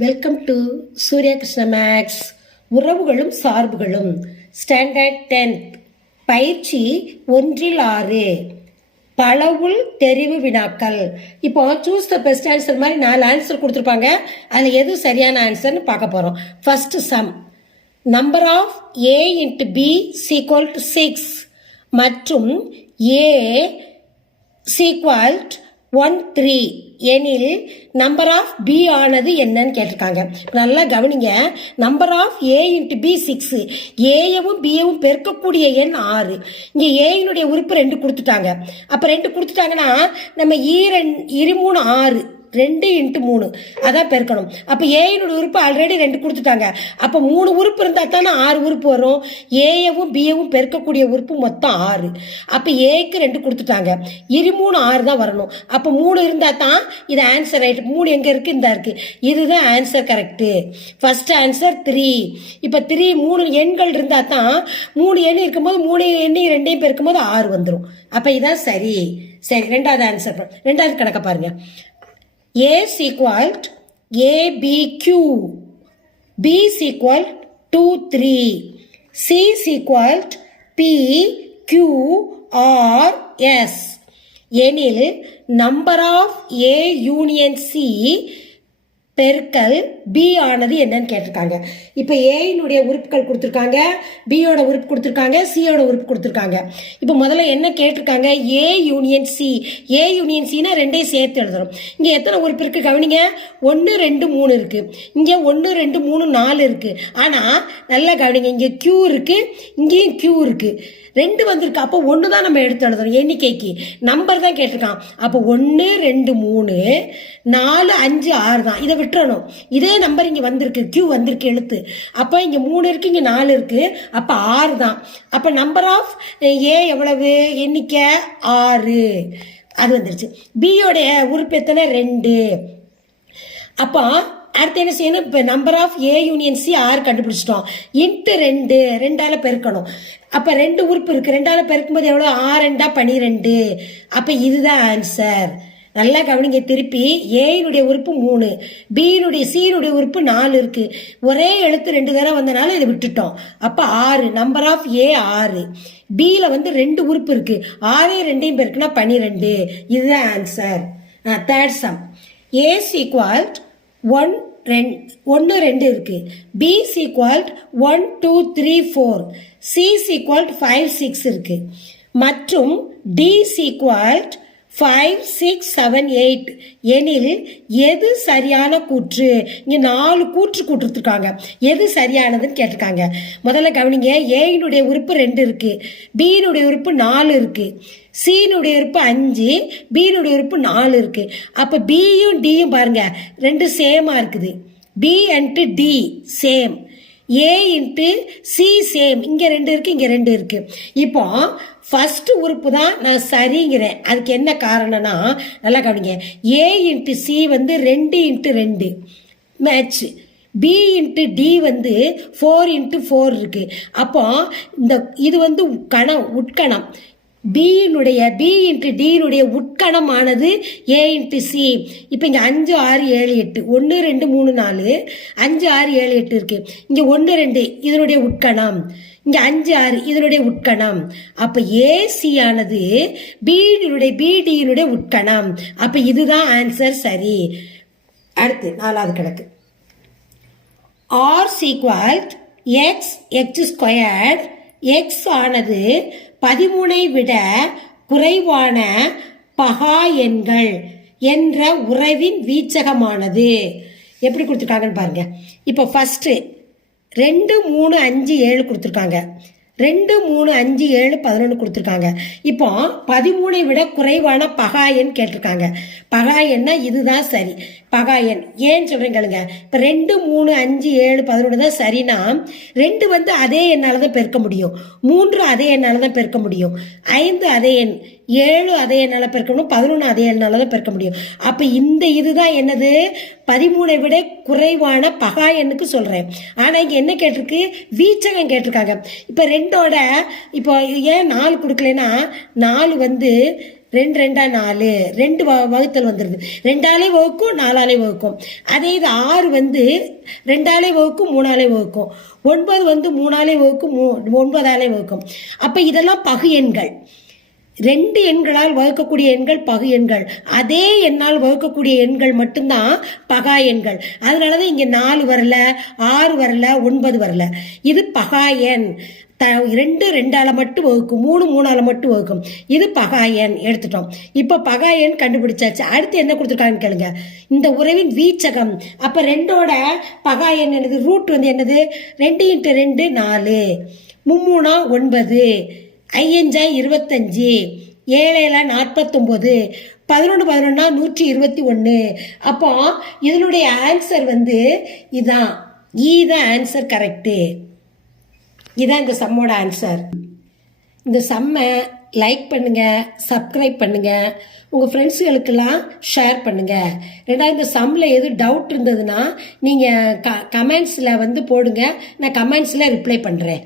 Welcome to Surya Krishna maths உறவுகளும் சார்புகளும். Standard tenth பயிற்சி ஒன்றில் ஆறு. பளவுள் தெரிவு வினாக்கள். இப்போ சூஸ் த பெஸ்ட் ஆன்சர் மாதிரி நாலு ஆன்சர் கொடுத்துருப்பாங்க. அதில் எது சரியான ஆன்சர்னு பார்க்க போகிறோம் first sum number of A into B is equal to six மற்றும் A is equal to one three எனில் நம்பர் ஆஃப் பி ஆனது என்னன்னு கேட்டிருக்காங்க. நல்லா கவனிங்க. Number of A into B six ஏயவும் பியவும் பெருக்கக்கூடிய எண் ஆறு. இங்கே ஏயினுடைய உறுப்பு ரெண்டு கொடுத்துட்டாங்க. அப்போ ரெண்டு கொடுத்துட்டாங்கன்னா நம்ம ஈ ரெண் இரு மூணு ஆறு. ரெண்டு இன்ட்டு மூணு. அதான் பெருக்கணும். அப்போ ஏயினோட உறுப்பு ஆல்ரெடி ரெண்டு கொடுத்துட்டாங்க. அப்போ மூணு உறுப்பு இருந்தால் தானே ஆறு உறுப்பு வரும்? ஏயவும் பிஏவும் பெருக்கக்கூடிய உறுப்பு மொத்தம் ஆறு. அப்போ ஏக்கு ரெண்டு கொடுத்துட்டாங்க. இரு மூணு ஆறு தான் வரணும். அப்போ மூணு இருந்தால் தான் இது ஆன்சர் ரைட் மூணு எங்கே இருக்குது இந்த இருக்குது இதுதான் answer correct first answer three இப்போ த்ரீ மூணு எண்கள் இருந்தால் தான் மூணு எண் இருக்கும்போது மூணு எண்ணையும் ரெண்டையும் பெருக்கும்போது ஆறு வந்துடும் அப்போ இதான் சரி. சரி ரெண்டாவது ஆன்சர் ரெண்டாவது கணக்கை பாருங்கள் A is equal to A B Q. B is equal to 3. C is equal to P Q R S. எனில் number of A union C பெருக்கல் பி ஆனது என்னன்னு கேட்டிருக்காங்க. இப்போ ஏயினுடைய உறுப்புகள் கொடுத்துருக்காங்க பியோட உறுப்பு கொடுத்துருக்காங்க சியோட உறுப்பு கொடுத்துருக்காங்க. இப்போ முதல்ல என்ன கேட்டிருக்காங்க? A union C A union சினா ரெண்டையும் சேர்த்து எழுதுறோம். இங்கே எத்தனை உறுப்பு இருக்குது கவனிங்க? ஒன்று ரெண்டு மூணு இருக்குது இங்கே ஒன்று ரெண்டு மூணு நாலு இருக்குது ஆனால் நல்லா கவனிங்க இங்கே க்யூ இருக்குது இங்கேயும் க்யூ இருக்குது ரெண்டு வந்திருக்கு அப்போ ஒன்று தான் நம்ம எடுத்து எழுதணும் எண்ணிக்கைக்கு. நம்பர் தான் கேட்டிருக்கான். அப்போ ஒன்று ரெண்டு மூணு நாலு அஞ்சு ஆறு தான். இதை விட்டுறணும் இதே நம்பர் இங்கே வந்திருக்கு கியூ வந்திருக்கு எழுத்து. அப்போ இங்கே மூணு இருக்குது இங்கே நாலு இருக்குது அப்போ ஆறு தான். அப்போ நம்பர் ஆஃப் ஏ எவ்வளவு? எண்ணிக்கை ஆறு. அது வந்துருச்சு. பியோடைய உறுப்பு எத்தனை? ரெண்டு. அப்போ அடுத்து என்ன செய்யணும்? இப்போ number of A union C ஆறு கண்டுபிடிச்சிட்டோம். இன்ட்டு ரெண்டு. ரெண்டால் பெருக்கணும். அப்போ ரெண்டு உறுப்பு இருக்குது ரெண்டால் பெருக்கும்போது எவ்வளோ ஆறு ரெண்டா பனிரெண்டு. அப்போ இதுதான் ஆன்சர் நல்லா கவனிங்க. திருப்பி ஏயினுடைய உறுப்பு மூணு. பியினுடைய சியினுடைய உறுப்பு நாலு இருக்குது ஒரே எழுத்து ரெண்டு தடவை வந்தனால இதை விட்டுட்டோம். அப்போ ஆறு. நம்பர் ஆஃப் ஏ ஆறு. பியில் வந்து ரெண்டு உறுப்பு இருக்குது ஆறே ரெண்டையும் பேருக்குன்னா பன்னிரெண்டு இதுதான் answer third sum A's equal one ரெண் ஒன்று ரெண்டு இருக்குது B is equal to one two three four C is equal to five six இருக்குது மற்றும் D is equal to five six seven eight எனில் எது சரியான கூற்று? இங்கே நாலு கூற்று கூட்டுருக்காங்க. எது சரியானதுன்னு கேட்டிருக்காங்க. முதல்ல கவனிங்க ஏயினுடைய உறுப்பு ரெண்டு இருக்குது பியினுடைய உறுப்பு நாலு இருக்குது சியினுடைய உறுப்பு அஞ்சு. பியினுடைய உறுப்பு நாலு இருக்குது அப்போ பியும் டியும் பாருங்கள் ரெண்டு சேமாக இருக்குது. B and D same A into C same இங்கே ரெண்டு இருக்குது இங்கே ரெண்டு இருக்குது இப்போ ஃபஸ்ட்டு உறுப்பு தான் நான் சரிங்கிறேன். அதுக்கு என்ன காரணம்னா நல்லா கவனிங்க. ஏ இன்ட்டு சி வந்து ரெண்டு இன்ட்டு ரெண்டு. மேட்ச்சு பி இன்ட்டு டி வந்து ஃபோர் இன்ட்டு ஃபோர் இருக்குது அப்போ இந்த இது வந்து கணம் உட்கணம். பியினுடைய பி இன்ட்டு டியினுடைய உட்கணமானது ஏ இன்ட்டு சி இப்போ இங்கே அஞ்சு ஆறு ஏழு எட்டு. ஒன்று ரெண்டு மூணு நாலு. அஞ்சு ஆறு ஏழு எட்டு இருக்குது இங்கே ஒன்று ரெண்டு இதனுடைய உட்கணம். இங்கே அஞ்சு ஆறு இதனுடைய உட்கணம். அப்போ ஏசி ஆனது பிடியினுடைய பிடியினுடைய உட்கணம். அப்போ இதுதான் ஆன்சர் சரி. அடுத்து நாலாவது கணக்கு. R is equal to X X square X ஆனது பதிமூனை விட குறைவான பகா எண்கள் என்ற உறவின் வீச்சகமானது. எப்படி கொடுத்துருக்காங்கன்னு பாருங்க. இப்போ ஃபஸ்ட்டு ரெண்டு மூணு அஞ்சு ஏழு கொடுத்துருக்காங்க. ரெண்டு மூணு அஞ்சு ஏழு பதினொன்று கொடுத்துருக்காங்க. இப்போ பதிமூணை விட குறைவான பகா எண் கேட்டிருக்காங்க. பகா எண்ணா இதுதான் சரி. பகா எண். ஏன்னு சொல்கிறீங்களுங்க இப்போ ரெண்டு மூணு அஞ்சு ஏழு பதினொன்று தான் சரினா ரெண்டு வந்து அதே எண்ணால் தான் பெருக்க முடியும். மூன்று அதே எண்ணால் தான் பெருக்க முடியும். ஐந்து அதே எண். ஏழு அதே எண்ணால் பெருக்க முடியும் பதினொன்று அதே எண்ணால் தான் பெருக்க முடியும். அப்போ இந்த இதுதான் என்னது? பதிமூணை விட குறைவான பகா எண்ணுக்கு சொல்கிறேன் ஆனால் இங்கே என்ன கேட்டிருக்கு? வீச்சகம் கேட்டிருக்காங்க. இப்போ ரெண்டோட இப்போ ஏன் நாலு கொடுக்கலன்னா நாலு வந்து ரெண்டு ரெண்டா நாலு ரெண்டு வ வகுத்தல் வந்துடுது ரெண்டாலே வகுக்கும் நாலாலே வகுக்கும். அதே இது ஆறு வந்து ரெண்டாலே வகுக்கும் மூணாலே வகுக்கும். ஒன்பது வந்து மூணாலே வகுக்கும் மூ ஒன்பதாலே வகுக்கும். அப்போ இதெல்லாம் பகு எண்கள். ரெண்டு எண்களால் வகுக்கக்கூடிய எண்கள் பகு எண்கள். அதே எண்ணால் வகுக்கக்கூடிய எண்கள் மட்டும்தான் பகா எண்கள். அதனால தான் இங்கே நாலு வரல ஆறு வரல ஒன்பது வரல. இது பகா எண். த ரெண்டு ரெண்டால மட்டும் வகுக்கும் மூணு மூணால மட்டும் வகுக்கும். இது பகா எண் எடுத்துட்டோம். இப்போ பகா எண் கண்டுபிடிச்சாச்சு. அடுத்து என்ன கொடுத்துருக்காங்கன்னு கேளுங்க. இந்த உறவின் வீச்சகம். அப்போ ரெண்டோட பகா எண் என்னது? ரூட் வந்து என்னது? ரெண்டு இன்ட்டு ரெண்டு நாலு. மும்மூணா ஒன்பது. ஐயஞ்சா இருபத்தஞ்சி ஏழேல நாற்பத்தொம்போது பதினொன்று பதினொன்னா நூற்றி இருபத்தி ஒன்று அப்போ இதனுடைய ஆன்சர் வந்து இதான். ஈ தான் ஆன்சர் கரெக்டு இதான் இந்த சம்மோட ஆன்சர் இந்த செம்மை லைக் பண்ணுங்கள் சப்ஸ்கிரைப் பண்ணுங்கள் உங்கள் ஃப்ரெண்ட்ஸுகளுக்கெல்லாம் ஷேர் பண்ணுங்கள் ரெண்டாவது இந்த சம்மில் எது டவுட் இருந்ததுன்னா நீங்கள் க கமெண்ட்ஸில் வந்து போடுங்க. நான் கமெண்ட்ஸில் ரிப்ளை பண்ணுறேன்